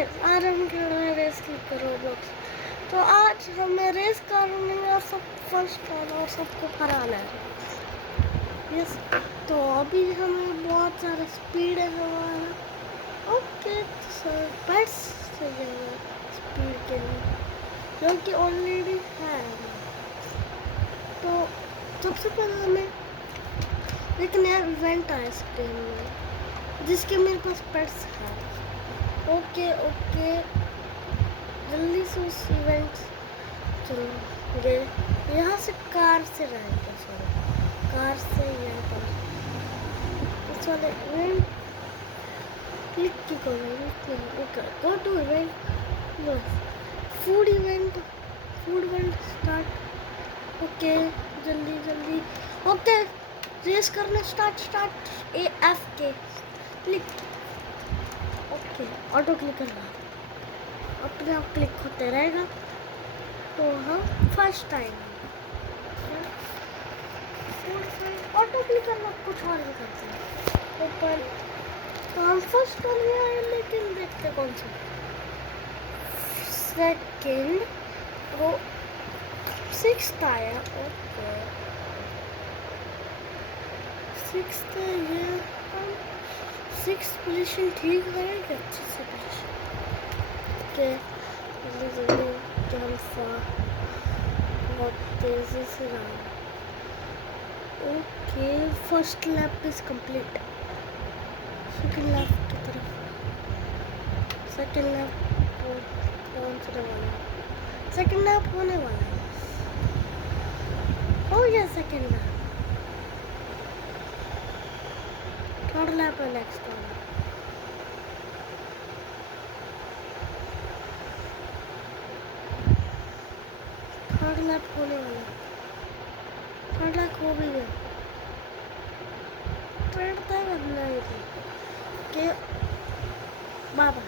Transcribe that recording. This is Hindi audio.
गाइस आज हम खेल रहे हैं रेस की रोब्लॉक्स। तो आज हमें रेस करनी है और सब फर्स्ट आना और सबको हराना है। यस, तो अभी हमें बहुत सारा स्पीड है हमारा। ओके सर, बैट्स चाहिए स्पीड के लिए जो कि ऑलरेडी है। तो सबसे पहले हमें एक नया इवेंट आया इस गेम में जिसके मेरे पास पेट्स है। ओके जल्दी से उस इवेंट चलेंगे। यहाँ से कार से रहेगा, सॉरी कार से यहाँ पर इस वाले इवेंट क्लिक की करो। गो टू इवेंट, बस फूड वर्ल्ड स्टार्ट। ओके जल्दी ओके रेस करना start AFK click. Okay auto click करना अपने आप क्लिक होते रहेगा। तो हम फर्स्ट टाइम ऑटो क्लिक करना कुछ और भी करते हैं ऊपर। तो हम फर्स्ट कर रहे हैं, लेकिन देखते कौन सा सेकेंड वो सिक्स्थ आया। ओके सिक्स्थ, ये सिक्स्थ पोजीशन ठीक है कि अच्छी से पोजीशन के जल्दी बहुत तेजी से रहा। Okay first lap is complete. Second lap की तरफ, सेकेंड लैप पहुंचने वाला है, सेकेंड लैप होने वाला है। हो गया सेकेंड लैप, थर्ड लैप है नेक्स्ट वाला। थर्ड लैप होने वाला, थर्ड लैप हो भी गया। थर्ड तक बनना ही था कि बाबा